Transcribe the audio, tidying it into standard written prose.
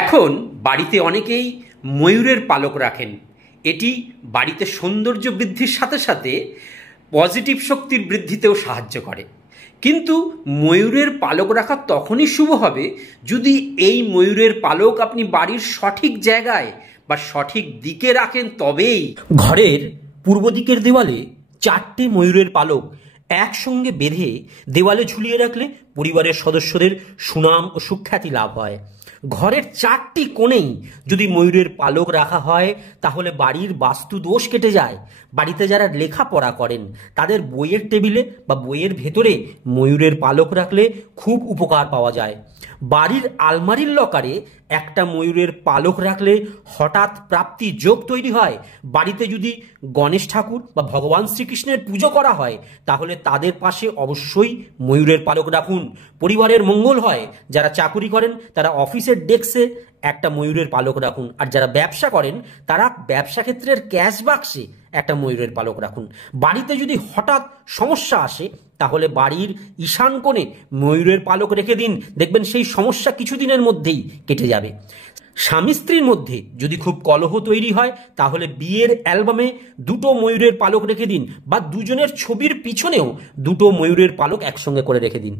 এখন বাড়িতে অনেকেই ময়ূরের পালক রাখেন। এটি বাড়িতে সৌন্দর্য বৃদ্ধির সাথে সাথে পজিটিভ শক্তির বৃদ্ধিতেও সাহায্য করে। কিন্তু ময়ূরের পালক রাখা তখনই শুভ হবে যদি এই ময়ূরের পালক আপনি বাড়ির সঠিক জায়গায় বা সঠিক দিকে রাখেন। তবেই ঘরের পূর্ব দিকের দেওয়ালে 4টে ময়ূরের পালক একসঙ্গে বেঁধে দেওয়ালে ঝুলিয়ে রাখলে পরিবারের সদস্যদের সুনাম ও সুখ্যাতি লাভ হয়। ঘরের 4টি কোণেই যদি ময়ূরের পালক রাখা হয় তাহলে বাড়ির বাস্তু দোষ কেটে যায়। বাড়িতে যারা লেখাপড়া করেন তাদের বইয়ের টেবিলে বা বইয়ের ভেতরে ময়ূরের পালক রাখলে খুব উপকার পাওয়া যায়। বাড়ির আলমারির লকারে একটা ময়ূরের পালক রাখলে হঠাৎ প্রাপ্তি যোগ তৈরি হয়। বাড়িতে যদি গণেশ ঠাকুর বা ভগবান শ্রীকৃষ্ণের পুজো করা হয় তাহলে তাদের পাশে অবশ্যই ময়ূরের পালক রাখুন, পরিবারের মঙ্গল হয়। যারা চাকুরি করেন তারা অফিসের ডেস্কে একটা ময়ূরের পালক রাখুন, আর যারা ব্যবসা করেন তারা ব্যবসা ক্ষেত্রের ক্যাশ বাক্সে একটা ময়ূরের পালক রাখুন। বাড়িতে যদি হঠাৎ সমস্যা আসে তাহলে বাড়ির ঈশান কোণে ময়ূরের পালক রেখে দিন, দেখবেন সেই সমস্যা কিছুদিনের মধ্যেই কেটে যাবে। স্বামী স্ত্রীর মধ্যে যদি খুব কলহ তৈরি হয় তাহলে বিয়ের অ্যালবামে 2টো ময়ূরের পালক রেখে দিন, বা দুজনের ছবির পিছনেও 2টো ময়ূরের পালক একসঙ্গে করে রেখে দিন।